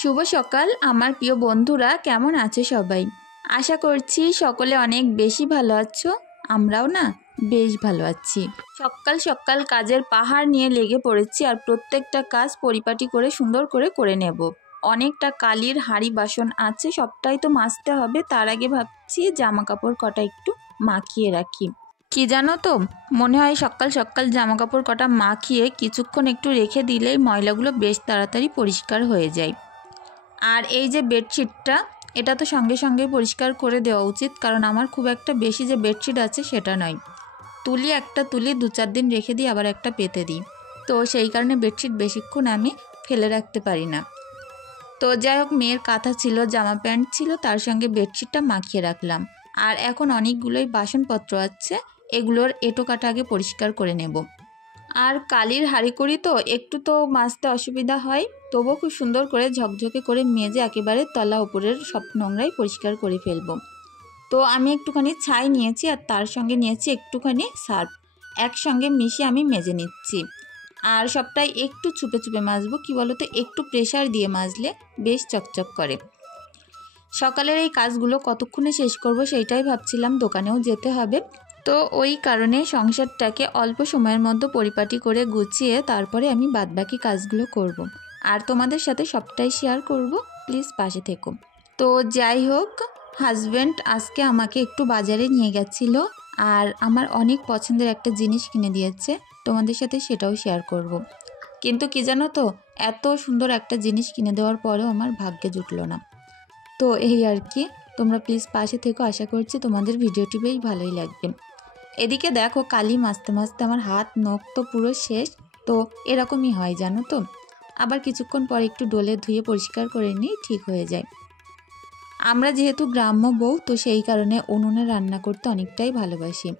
শুভ সকাল আমার প্রিয় বন্ধুরা, কেমন আছো সবাই? আশা করছি সকলে অনেক বেশি ভালো আছো। আমরাও না বেশ ভালো আছি। সকাল সকাল কাজের পাহাড় নিয়ে লেগে পড়েছি আর প্রত্যেকটা কাজ পরিপাটি করে সুন্দর করে নেব। অনেকটা কালির হাঁড়ি বাসন আছে, সবটাই তো মাজতে হবে। তার আগে ভাবছি জামা কাপড় কটা একটু মাখিয়ে রাখি। কি জানো তো, মনে হয় সকাল সকাল জামা কাপড় কটা মাখিয়ে কিছুক্ষণ একটু রেখে দিলেই ময়লাগুলো বেশ তাড়াতাড়ি পরিষ্কার হয়ে যায়। আর এই যে বেডশিটটা, এটা তো সঙ্গে সঙ্গে পরিষ্কার করে দেওয়া উচিত, কারণ আমার খুব একটা বেশি যে বেডশিট আছে সেটা নয়। একটা তুলি 2-4 দিন রেখে দিই, আবার একটা পেতে দিই। তো সেই কারণে বেডশিট বেশিক্ষণ আমি ফেলে রাখতে পারি না। তো যাই হোক, মেয়ের কাঁথা ছিল, জামা প্যান্ট ছিল, তার সঙ্গে বেডশিটটা মাখিয়ে রাখলাম। আর এখন অনেকগুলোই বাসনপত্র আছে, এগুলোর এঁটো কাটা আগে পরিষ্কার করে নেব। আর কালির হাঁড়িকুড়ি তো একটু তো মাজতে অসুবিধা হয়, তবুও খুব সুন্দর করে ঝকঝকে করে মেজে একেবারে তলা উপরের সব নোংরাই পরিষ্কার করে ফেলবো। তো আমি একটুখানি ছাই নিয়েছি আর তার সঙ্গে নিয়েছি একটুখানি সার্ফ, একসঙ্গে মিশিয়ে আমি মেজে নিচ্ছি। আর সবটাই একটু চুপে চুপে মাজবো, কি বলো তো, একটু প্রেশার দিয়ে মাজলে বেশ চকচক করে। সকালের এই কাজগুলো কতক্ষণে শেষ করব সেইটাই ভাবছিলাম, দোকানেও যেতে হবে। তো ওই কারণে সংসারটাকে অল্প সময়ের মধ্যে পরিপাটি করে গুছিয়ে তারপরে আমি বাদবাকি কাজগুলো করব। আর তোমাদের সাথে সবটাই শেয়ার করব, প্লিজ পাশে থেকো। তো যাই হোক, হাজব্যান্ড আজকে আমাকে একটু বাজারে নিয়ে গেছিল আর আমার অনেক পছন্দের একটা জিনিস কিনে দিয়েছে, তোমাদের সাথে সেটাও শেয়ার করব। কিন্তু কি জানো তো, এত সুন্দর একটা জিনিস কিনে দেওয়ার পরেও আমার ভাগ্যে জুটলো না। তো এই আর কি, তোমরা প্লিজ পাশে থেকো, আশা করছি তোমাদের ভিডিওটি বেশ ভালোই লাগবে। এদিকে দেখো, কালি মাজতে মাজতে আমার হাত নখ তো পুরো শেষ। তো এরকমই হয় জানো তো, আবার কিছুক্ষণ পর একটু ডলে ধুয়ে পরিষ্কার করে নিই, ঠিক হয়ে যায়। আমরা যেহেতু গ্রাম্য বউ, তো সেই কারণে উনুনে রান্না করতে অনেকটাই ভালোবাসি।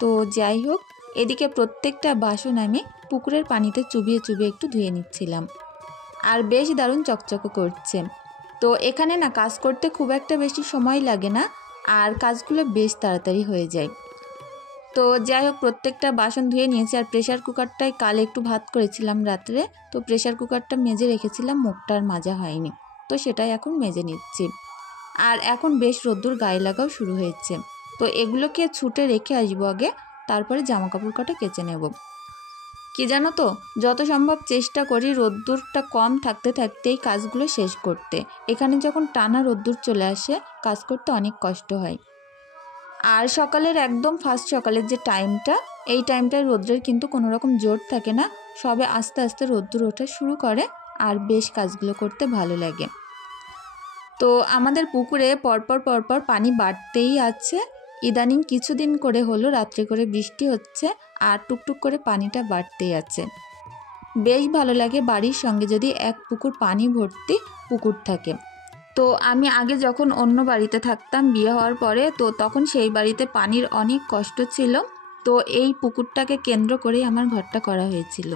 তো যাই হোক, এদিকে প্রত্যেকটা বাসন আমি পুকুরের পানিতে চুবিয়ে চুবিয়ে একটু ধুয়ে নিচ্ছিলাম, আর বেশ দারুণ চকচকে করছে। তো এখানে না কাজ করতে খুব একটা বেশি সময় লাগে না, আর কাজগুলো বেশ তাড়াতাড়ি হয়ে যায়। তো যাই হোক, প্রত্যেকটা বাসন ধুয়ে নিয়েছি। আর প্রেশার কুকারটায় কাল একটু ভাত করেছিলাম রাত্রে, তো প্রেশার কুকারটা মেজে রেখেছিলাম, মুখটার মাজা হয়নি, তো সেটাই এখন মেজে নিচ্ছি। আর এখন বেশ রোদ্দুর গায়ে লাগাও শুরু হয়েছে, তো এগুলোকে ছুটে রেখে আসবো আগে, তারপরে জামা কাপড় কটা কেচে নেব। কি জানো তো, যত সম্ভব চেষ্টা করি রোদ্দুরটা কম থাকতে থাকতেই কাজগুলো শেষ করতে। এখানে যখন টানা রোদ্দুর চলে আসে, কাজ করতে অনেক কষ্ট হয়। আর সকালের একদম ফার্স্ট সকালের যে টাইমটা, এই টাইমটায় রোদ্রের কিন্তু কোনো রকম জোর থাকে না, সবে আস্তে আস্তে রোদ্দুর ওঠা শুরু করে, আর বেশ কাজগুলো করতে ভালো লাগে। তো আমাদের পুকুরে পরপর পরপর পানি বাড়তেই আছে। ইদানিং কিছুদিন করে হলো রাত্রে করে বৃষ্টি হচ্ছে, আর টুকটুক করে পানিটা বাড়তেই আছে। বেশ ভালো লাগে বাড়ির সঙ্গে যদি এক পুকুর পানি ভর্তি পুকুর থাকে। তো আমি আগে যখন অন্য বাড়িতে থাকতাম বিয়ে হওয়ার পরে, তো তখন সেই বাড়িতে পানির অনেক কষ্ট ছিল। তো এই পুকুরটাকে কেন্দ্র করেই আমার ঘরটা করা হয়েছিল,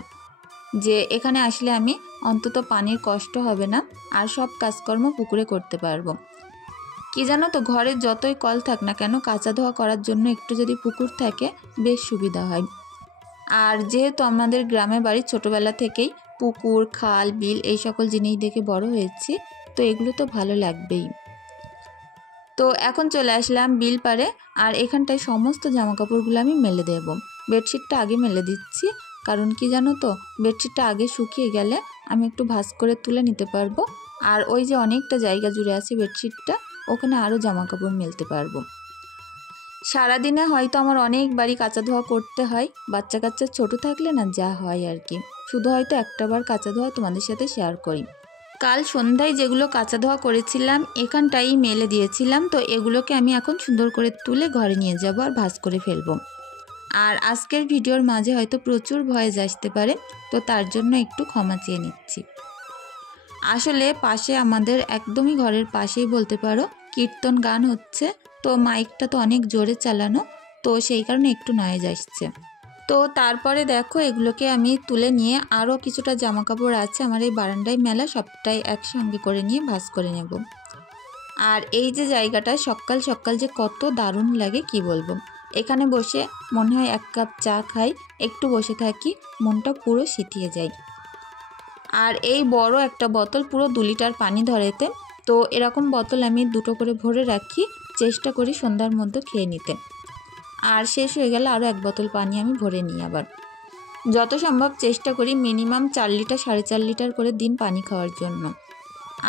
যে এখানে আসলে আমি অন্তত পানির কষ্ট হবে না, আর সব কাজকর্ম পুকুরে করতে পারবো। কি জানো তো, ঘরে যতই কল থাক না কেন, কাচা ধোয়া করার জন্য একটু যদি পুকুর থাকে বেশ সুবিধা হয়। আর যেহেতু আমাদের গ্রামে বাড়ি, ছোটোবেলা থেকেই পুকুর খাল বিল এই সকল জিনিস দেখে বড় হয়েছি, তো এগুলো তো ভালো লাগবেই। তো এখন চলে আসলাম বিল পাড়ে, আর এখানটায় সমস্ত জামাকাপড়গুলো আমি মেলে দেব। বেডশিটটা আগে মেলে দিচ্ছি, কারণ কি জানো তো, বেডশিটটা আগে শুকিয়ে গেলে আমি একটু ভাঁজ করে তুলে নিতে পারবো, আর ওই যে অনেকটা জায়গা জুড়ে আছে বেডশিটটা, ওখানে আরও জামাকাপড় মেলতে পারবো। সারাদিনে হয়তো আমার অনেকবারই কাচা ধোয়া করতে হয়, বাচ্চা কাচ্চা ছোটো থাকলে না যা হয় আর কি, শুধু হয়তো একটাবার কাচা ধোয়া তোমাদের সাথে শেয়ার করি। কাল সন্ধ্যায় যেগুলো কাচা ধোয়া করেছিলাম এখানটাই মেলে দিয়েছিলাম, তো এগুলোকে আমি এখন সুন্দর করে তুলে ঘরে নিয়ে যাব আর ভাঁজ করে ফেলবো। আর আজকের ভিডিওর মাঝে হয়তো প্রচুর ভয়েস আসতে পারে, তো তার জন্য একটু ক্ষমা চেয়ে নিচ্ছি। আসলে পাশে, আমাদের একদমই ঘরের পাশেই বলতে পারো, কীর্তন গান হচ্ছে, তো মাইকটা তো অনেক জোরে চালানো, তো সেই কারণে একটু নয়েজ আসছে। তো তারপরে দেখো, এগুলোকে আমি তুলে নিয়ে আরও কিছুটা জামাকাপড় আছে আমার এই বারান্দায় মেলা, সবটাই একসঙ্গে করে নিয়ে ভাঁজ করে নেব। আর এই যে জায়গাটা সকাল সকাল যে কত দারুণ লাগে কি বলবো, এখানে বসে মনে হয় 1 কাপ চা খাই, একটু বসে থাকি, মনটা পুরো শীতিয়ে যায়। আর এই বড় একটা বোতল পুরো 2 লিটার পানি ধরেতে। তো এরকম বোতল আমি 2টো করে ভরে রাখি, চেষ্টা করি সন্ধ্যার মধ্যে খেয়ে নিতে। আর শেষ হয়ে গেলে আরও 1 বোতল পানি আমি ভরে নিই। আবার যত সম্ভব চেষ্টা করি মিনিমাম 4 লিটার 4.5 লিটার করে দিন পানি খাওয়ার জন্য।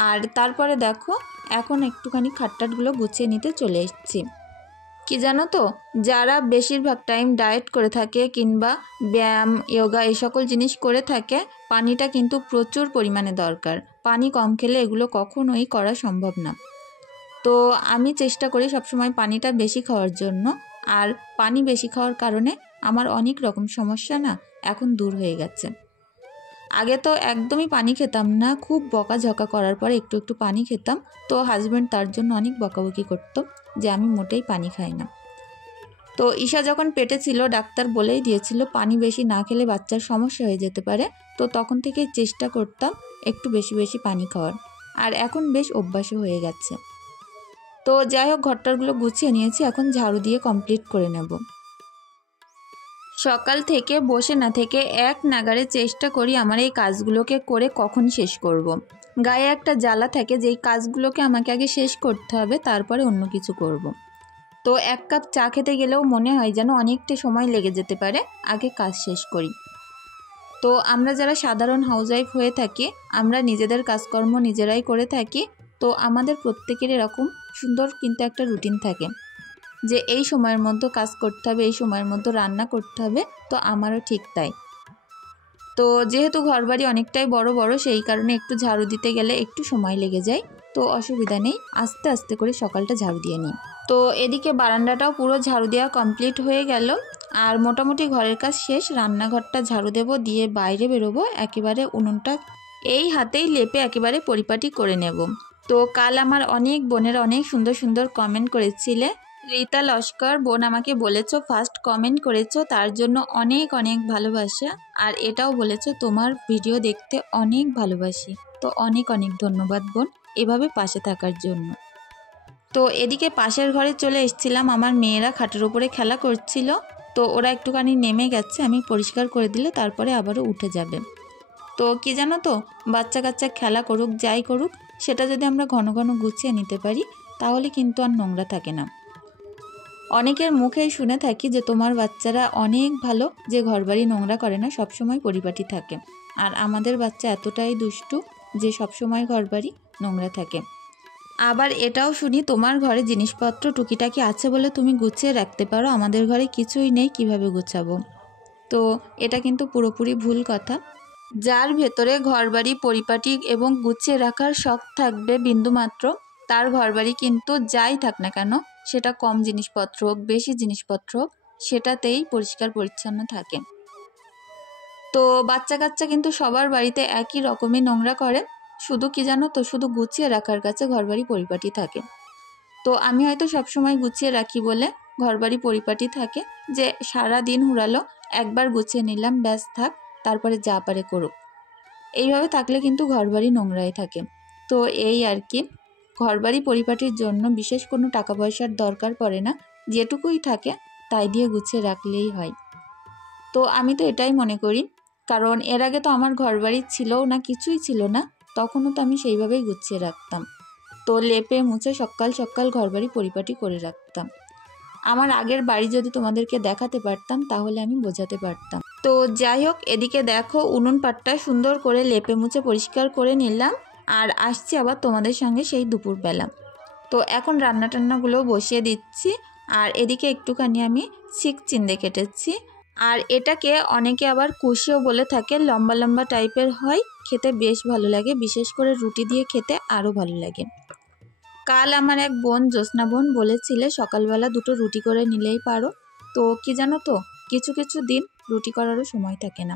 আর তারপরে দেখো এখন একটুখানি খাটটাটগুলো গুছিয়ে নিতে চলে এসেছি। কি জানো তো, যারা বেশিরভাগ টাইম ডায়েট করে থাকে কিংবা ব্যায়াম, যোগা এই সকল জিনিস করে থাকে, পানিটা কিন্তু প্রচুর পরিমাণে দরকার। পানি কম খেলে এগুলো কখনোই করা সম্ভব না। তো আমি চেষ্টা করি সবসময় পানিটা বেশি খাওয়ার জন্য। আর পানি বেশি খাওয়ার কারণে আমার অনেক রকম সমস্যা না এখন দূর হয়ে গেছে। আগে তো একদমই পানি খেতাম না, খুব বকাঝকা করার পর একটু একটু পানি খেতাম। তো হাজব্যান্ড তার জন্য অনেক বকাবকি করতো যে আমি মোটেই পানি খাই না। তো ঈশা যখন পেটে ছিল ডাক্তার বলেই দিয়েছিল পানি বেশি না খেলে বাচ্চার সমস্যা হয়ে যেতে পারে। তো তখন থেকেই চেষ্টা করতাম একটু বেশি বেশি পানি খাওয়ার, আর এখন বেশ অভ্যাসও হয়ে গেছে। তো যাই হোক, ঘরটারগুলো গুছিয়ে নিয়েছি, এখন ঝাড়ু দিয়ে কমপ্লিট করে নেব। সকাল থেকে বসে না থেকে এক নাগাড়ে চেষ্টা করি আমার এই কাজগুলোকে করে কখন শেষ করব। গায়ে একটা জ্বালা থাকে যে এই কাজগুলোকে আমাকে আগে শেষ করতে হবে, তারপরে অন্য কিছু করব। তো 1 কাপ চা খেতে গেলেও মনে হয় যেন অনেকটা সময় লেগে যেতে পারে, আগে কাজ শেষ করি। তো আমরা যারা সাধারণ হাউসওয়াইফ হয়ে থাকি, আমরা নিজেদের কাজকর্ম নিজেরাই করে থাকি। তো আমাদের প্রত্যেকের এরকম সুন্দর কিন্তু একটা রুটিন থাকে যে এই সময়ের মধ্যে কাজ করতে হবে, এই সময়ের মধ্যে রান্না করতে হবে। তো আমারও ঠিক তাই। তো যেহেতু ঘরবাড়ি অনেকটাই বড় বড়, সেই কারণে একটু ঝাড়ু দিতে গেলে একটু সময় লেগে যায়। তো অসুবিধা নেই, আস্তে আস্তে করে সকালটা ঝাড়ু দিয়ে নিই। তো এদিকে বারান্দাটাও পুরো ঝাড়ু দেওয়া কমপ্লিট হয়ে গেল। আর মোটামুটি ঘরের কাজ শেষ, রান্নাঘরটা ঝাড়ু দেব, দিয়ে বাইরে বেরোবো, একেবারে উনুনটা এই হাতেই লেপে একেবারে পরিপাটি করে নেব। তো কাল আমার অনেক বোনেরা অনেক সুন্দর সুন্দর কমেন্ট করেছিলে। রীতা লস্কর বোন আমাকে বলেছো ফার্স্ট কমেন্ট করেছো, তার জন্য অনেক অনেক ভালোবাসা। আর এটাও বলেছো তোমার ভিডিও দেখতে অনেক ভালোবাসি। তো অনেক অনেক ধন্যবাদ বোন এভাবে পাশে থাকার জন্য। তো এদিকে পাশের ঘরে চলে এসেছিলাম, আমার মেয়েরা খাটের উপরে খেলা করছিল। তো ওরা একটুখানি নেমে গেছে, আমি পরিষ্কার করে দিলে তারপরে আবারও উঠে যাবে। তো কি জানো তো, বাচ্চা কাচ্চা খেলা করুক যাই করুক, সেটা যদি আমরা ঘন ঘন গুছিয়ে নিতে পারি তাহলে কিন্তু আর নোংরা থাকে না। অনেকের মুখেই শুনে থাকি যে তোমার বাচ্চারা অনেক ভালো, যে ঘরবাড়ি নোংরা করে না, সবসময় পরিপাটি থাকে। আর আমাদের বাচ্চা এতটাই দুষ্টু যে সবসময় ঘরবাড়ি নোংরা থাকে। আবার এটাও শুনি তোমার ঘরে জিনিসপত্র টুকিটাকি আছে বলে তুমি গুছিয়ে রাখতে পারো, আমাদের ঘরে কিছুই নেই, কিভাবে গুছাবো। তো এটা কিন্তু পুরোপুরি ভুল কথা। যার ভেতরে ঘরবাড়ি পরিপাটি এবং গুছিয়ে রাখার শখ থাকবে বিন্দুমাত্র, তার ঘরবাড়ি কিন্তু যাই থাক না কেন, সেটা কম জিনিসপত্র হোক বেশি জিনিসপত্র হোক, সেটাতেই পরিষ্কার পরিচ্ছন্ন থাকে। তো বাচ্চা কাচ্চা কিন্তু সবার বাড়িতে একই রকমই নোংরা করে, শুধু কি জানো তো, শুধু গুছিয়ে রাখার কাছে ঘরবাড়ি পরিপাটি থাকে। তো আমি হয়তো সবসময় গুছিয়ে রাখি বলে ঘরবাড়ি পরিপাটি থাকে, যে সারা দিন হুড়ালো একবার গুছিয়ে নিলাম ব্যাস থাক, তারপরে যা পারে করুক। এইভাবে থাকলে কিন্তু ঘরবাড়ি নোংরাই থাকে। তো এই আর কি, ঘরবাড়ি পরিপাটির জন্য বিশেষ কোনো টাকা পয়সার দরকার পড়ে না, যেটুকুই থাকে তাই দিয়ে গুছিয়ে রাখলেই হয়। তো আমি তো এটাই মনে করি, কারণ এর আগে তো আমার ঘরবাড়ি ছিলও না, কিছুই ছিল না, তখনও তো আমি সেইভাবেই গুছিয়ে রাখতাম। তো লেপে মুছে সকাল সকাল ঘরবাড়ি পরিপাটি করে রাখতাম। আমার আগের বাড়ি যদি তোমাদেরকে দেখাতে পারতাম তাহলে আমি বোঝাতে পারতাম। তো যাই হোক, এদিকে দেখো উনুন পাটটা সুন্দর করে লেপে মুছে পরিষ্কার করে নিলাম, আর আসছি আবার তোমাদের সঙ্গে সেই দুপুরবেলা। তো এখন রান্না টান্নাগুলো বসিয়ে দিচ্ছি। আর এদিকে একটুখানি আমি শিক চিন্দে কেটেছি, আর এটাকে অনেকে আবার কুশিও বলে থাকে, লম্বা লম্বা টাইপের হয়, খেতে বেশ ভালো লাগে, বিশেষ করে রুটি দিয়ে খেতে আরও ভালো লাগে। কাল আমার এক বোন জ্যোৎস্না বোন বলেছিলে সকালবেলা 2টো রুটি করে নিলেই পারো। তো কি জানো তো, কিছু কিছু দিন রুটি করারও সময় থাকে না।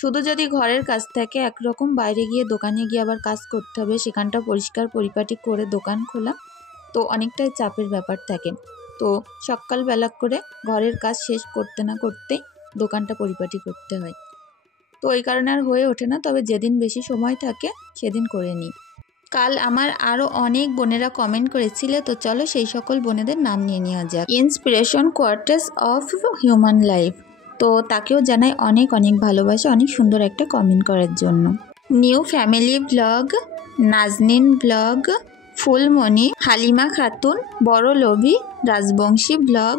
শুধু যদি ঘরের কাজ থাকে একরকম, বাইরে গিয়ে দোকানে গিয়ে আবার কাজ করতে হবে, সেখানটা পরিষ্কার পরিপাটি করে দোকান খোলা, তো অনেকটাই চাপের ব্যাপার থাকে। তো সকালবেলা করে ঘরের কাজ শেষ করতে না করতেই দোকানটা পরিপাটি করতে হয়। তো ওই কারণে আর হয়ে ওঠে না, তবে যেদিন বেশি সময় থাকে সেদিন করে নিই। কাল আমার আরও অনেক বোনেরা কমেন্ট করেছিলে, তো চলো সেই সকল বোনেদের নাম নিয়ে নেওয়া যাক। Inspiration quotes of human life. তো তাকেও জানাই অনেক অনেক ভালোবাসা, অনেক সুন্দর একটা কমেন্ট করার জন্য। New family blog, Nazneen blog, Phulmoni, Halima Khatun, বড় লোভী, Rajbanshi blog,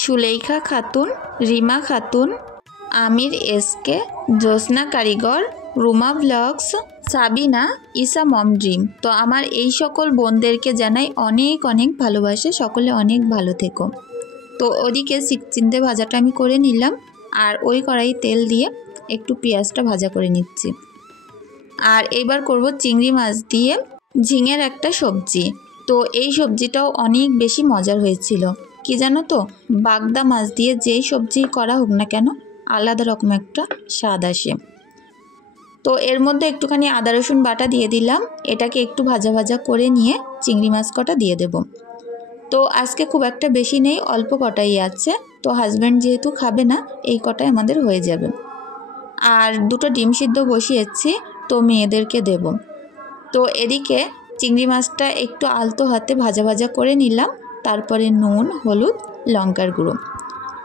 Sulekha Khatun, Rima Khatun, Amir SK, Jyotsna Karigar, Ruma blogs, Sabina, Isa mom dream. তো আমার এই সকল বোনদেরকে জানাই অনেক অনেক ভালোবাসা, সকলে অনেক ভালো থেকো। তো ওদিকে চিচিন্দে ভাজাটা আমি করে নিলাম, আর ওই কড়াই তেল দিয়ে একটু পেঁয়াজটা ভাজা করে নিচ্ছি। আর এবার করব চিংড়ি মাছ দিয়ে ঝিঙের একটা সবজি। তো এই সবজিটাও অনেক বেশি মজার হয়েছিল। কি জানো তো, বাগদা মাছ দিয়ে যেই সবজি করা হোক না কেন আলাদা রকম একটা স্বাদ আসে। তো এর মধ্যে একটুখানি আদা রসুন বাটা দিয়ে দিলাম, এটাকে একটু ভাজা ভাজা করে নিয়ে চিংড়ি মাছ কটা দিয়ে দেব। তো আজকে খুব একটা বেশি নেই, অল্প কটাই আছে। তো হাজব্যান্ড যেহেতু খাবে না, এই কটাই আমাদের হয়ে যাবে। আর দুটো ডিম সিদ্ধ বসিয়েছি, তো মেয়েদেরকে দেব। তো এদিকে চিংড়ি মাছটা একটু আলতো হাতে ভাজা ভাজা করে নিলাম, তারপরে নুন, হলুদ, লঙ্কার গুঁড়ো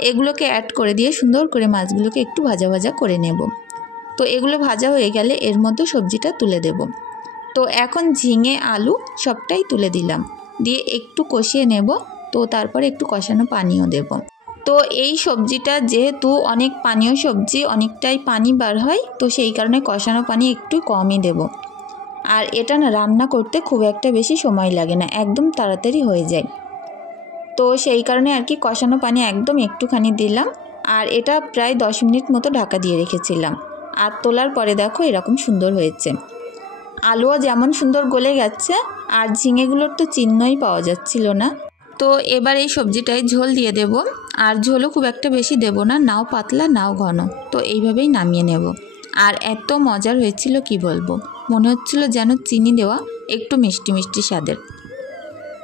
এগুলোকে অ্যাড করে দিয়ে সুন্দর করে মাছগুলোকে একটু ভাজা ভাজা করে নেব। তো এগুলো ভাজা হয়ে গেলে এর মধ্যে সবজিটা তুলে দেব। তো এখন ঝিঙে, আলু সবটাই তুলে দিলাম, দিয়ে একটু কষিয়ে নেব। তো তারপরে একটু কষানো পানিও দেব। তো এই সবজিটা যেহেতু অনেক পানীয় সবজি, অনেকটাই পানি বার হয়, তো সেই কারণে কষানো পানি একটু কমই দেব। আর এটা না রান্না করতে খুব একটা বেশি সময় লাগে না, একদম তাড়াতাড়ি হয়ে যায়। তো সেই কারণে আর কি কষানো পানি একদম একটুখানি দিলাম। আর এটা প্রায় 10 মিনিট মতো ঢাকা দিয়ে রেখেছিলাম। আর তোলার পরে দেখো এরকম সুন্দর হয়েছে। আলুও যেমন সুন্দর গলে গেছে, আর ঝিঙেগুলোর তো চিহ্নই পাওয়া যাচ্ছিল না। তো এবার এই সবজিটায় ঝোল দিয়ে দেব। আর ঝোলও খুব একটা বেশি দেব না, নাও পাতলা নাও ঘন। তো এইভাবেই নামিয়ে নেব। আর এত মজার হয়েছিল কি বলবো, মনে হচ্ছিল যেন চিনি দেওয়া, একটু মিষ্টি মিষ্টি স্বাদের।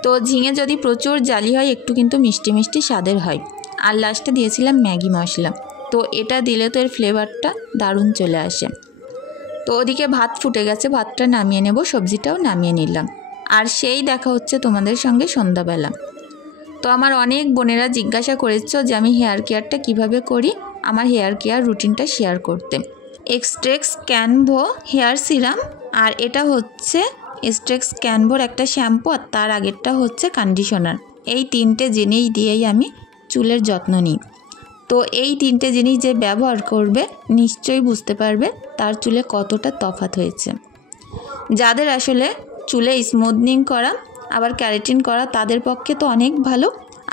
তো ঝিঙে যদি প্রচুর জালি হয় একটু কিন্তু মিষ্টি মিষ্টি স্বাদের হয়। আর লাস্টে দিয়েছিলাম ম্যাগি মশলা, তো এটা দিলে তো এর ফ্লেভারটা দারুণ চলে আসে। তো ওদিকে ভাত ফুটে গেছে, ভাতটা নামিয়ে নেব, সবজিটাও নামিয়ে নিলাম। আর সেই দেখা হচ্ছে তোমাদের সঙ্গে সন্ধ্যাবেলা। তো আমার অনেক বোনেরা জিজ্ঞাসা করেছো যে আমি হেয়ার কেয়ারটা কিভাবে করি, আমার হেয়ার কেয়ার রুটিনটা শেয়ার করতে। এক্সট্রেক্স ক্যানভো হেয়ার সিরাম, আর এটা হচ্ছে এক্সট্রেক্স ক্যানভোর একটা শ্যাম্পু, আর তার আগেরটা হচ্ছে কন্ডিশনার। এই 3টে জিনিস দিয়েই আমি চুলের যত্ন নিই। তো এই 3টে জিনিস যে ব্যবহার করবে নিশ্চয়ই বুঝতে পারবে তার চুলে কতটা তফাৎ হয়েছে। যাদের আসলে চুলে স্মুথনিং করা আবার ক্যারাটিন করা তাদের পক্ষে তো অনেক ভালো,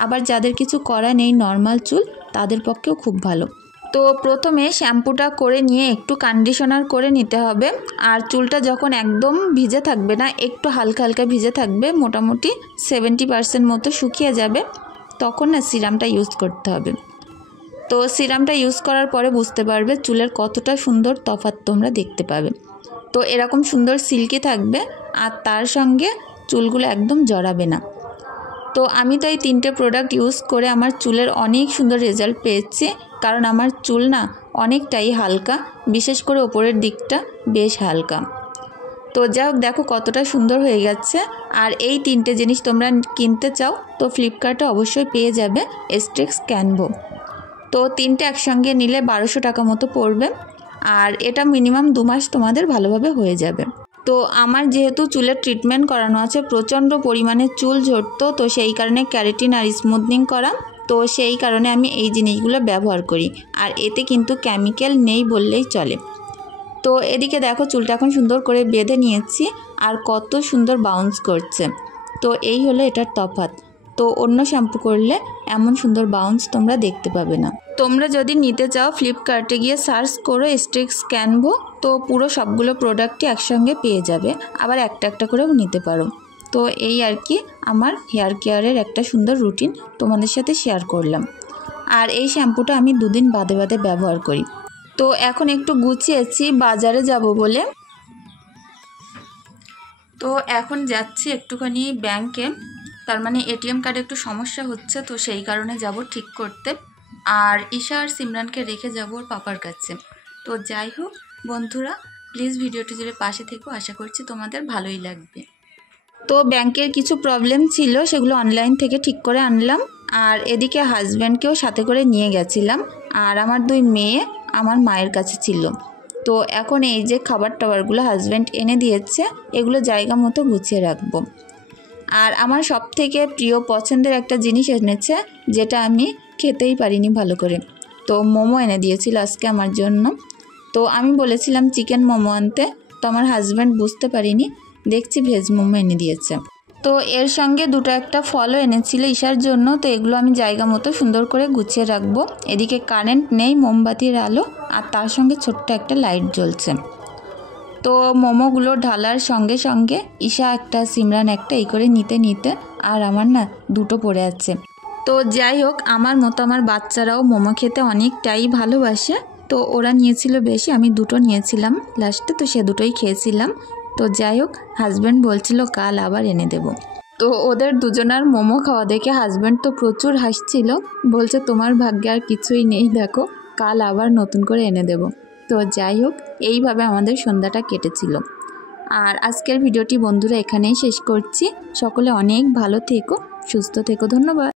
আবার যাদের কিছু করা নেই নর্মাল চুল তাদের পক্ষেও খুব ভালো। তো প্রথমে শ্যাম্পুটা করে নিয়ে একটু কন্ডিশনার করে নিতে হবে। আর চুলটা যখন একদম ভিজে থাকবে না, একটু হালকা হালকা ভিজে থাকবে, মোটামুটি 70% মতো শুকিয়ে যাবে, তখন না সিরামটা ইউজ করতে হবে। তো সিরামটা ইউজ করার পরে বুঝতে পারবে চুলের কতটা সুন্দর তফাৎ তোমরা দেখতে পাবে। তো এরকম সুন্দর সিল্কি থাকবে, আর তার সঙ্গে চুলগুলো একদম জড়াবে না। তো আমি তো এই 3টে প্রোডাক্ট ইউজ করে আমার চুলের অনেক সুন্দর রেজাল্ট পেয়েছি, কারণ আমার চুল না অনেকটাই হালকা, বিশেষ করে ওপরের দিকটা বেশ হালকা। তো যাই হোক, দেখো কতটা সুন্দর হয়ে গেছে। আর এই 3টে জিনিস তোমরা কিনতে চাও তো ফ্লিপকার্টে অবশ্যই পেয়ে যাবে, এক্সট্রেক্স ক্যানভো। তো 3টে একসঙ্গে নিলে 1200 টাকা মতো পড়বে, আর এটা মিনিমাম 2 মাস তোমাদের ভালোভাবে হয়ে যাবে। তো আমার যেহেতু চুলের ট্রিটমেন্ট করানো আছে, প্রচণ্ড পরিমাণে চুল ঝরতো, তো সেই কারণে ক্যারাটিন আর স্মুথনিং করা, তো সেই কারণে আমি এই জিনিসগুলো ব্যবহার করি। আর এতে কিন্তু কেমিক্যাল নেই বললেই চলে। তো এদিকে দেখো চুলটা এখন সুন্দর করে বেঁধে নিয়েছি, আর কত সুন্দর বাউন্স করছে। তো এই হলো এটার তফাৎ। তো অন্য শ্যাম্পু করলে এমন সুন্দর বাউন্স তোমরা দেখতে পাবে না। তোমরা যদি নিতে চাও ফ্লিপকার্টে গিয়ে সার্চ করো এক্সট্রেক্স ক্যানভো, তো পুরো সবগুলো প্রোডাক্টই একসঙ্গে পেয়ে যাবে, আবার একটা একটা করেও নিতে পারো। তো এই আর কি আমার হেয়ার কেয়ারের একটা সুন্দর রুটিন তোমাদের সাথে শেয়ার করলাম। আর এই শ্যাম্পুটা আমি 2 দিন বাদে বাদে ব্যবহার করি। তো এখন একটু গুছিয়েছি বাজারে যাব বলে। তো এখন যাচ্ছি একটুখানি ব্যাংকে, তার মানে এটিএম কার্ডে একটু সমস্যা হচ্ছে, তো সেই কারণে যাব ঠিক করতে। আর ঈশা আর সিমরানকে রেখে যাব ওর পাপার কাছে। তো যাই হোক বন্ধুরা, প্লিজ ভিডিওটি জুড়ে পাশে থেকো, আশা করছি তোমাদের ভালোই লাগবে। তো ব্যাংকের কিছু প্রবলেম ছিল, সেগুলো অনলাইন থেকে ঠিক করে আনলাম। আর এদিকে হাজব্যান্ডকেও সাথে করে নিয়ে গেছিলাম, আর আমার 2 মেয়ে আমার মায়ের কাছে ছিল। তো এখন এই যে খাবার টাবারগুলো হাজব্যান্ড এনে দিয়েছে, এগুলো জায়গা মতো গুছিয়ে রাখবো। আর আমার সবথেকে প্রিয় পছন্দের একটা জিনিস এনেছে, যেটা আমি খেতেই পারিনি ভালো করে। তো মোমো এনে দিয়েছিল আজকে আমার জন্য। তো আমি বলেছিলাম চিকেন মোমো আনতে, তো আমার হাজব্যান্ড বুঝতে পারিনি, দেখছি ভেজ মোমো এনে দিয়েছে। তো এর সঙ্গে দুটো একটা ফলও এনেছিল ঈশার জন্য। তো এগুলো আমি জায়গা মতো সুন্দর করে গুছিয়ে রাখবো। এদিকে কারেন্ট নেই, মোমবাতির আলো আর তার সঙ্গে ছোট্ট একটা লাইট জ্বলছে। তো মোমোগুলো ঢালার সঙ্গে সঙ্গে ঈশা একটা, সিমরান একটা, এই করে নিতে নিতে আর আমার না দুটো পড়ে আছে। তো যাই হোক, আমার মতো আমার বাচ্চারাও মোমো খেতে অনেকটাই ভালোবাসে। তো ওরা নিয়েছিল বেশি, আমি দুটো নিয়েছিলাম লাস্টে, তো সে দুটোই খেয়েছিলাম। তো যাই হোক, হাজব্যান্ড বলছিল কাল আবার এনে দেব। তো ওদের দুজনার মোমো খাওয়া দেখে হাজব্যান্ড তো প্রচুর হাসছিল, বলছে তোমার ভাগ্যে আর কিছুই নেই, দেখো কাল আবার নতুন করে এনে দেব। তো যাই হোক, এইভাবে আমাদের সন্ধ্যাটা কেটেছিল। আর আজকের ভিডিওটি বন্ধুরা এখানেই শেষ করছি। সকলে অনেক ভালো থেকো, সুস্থ থেকো, ধন্যবাদ।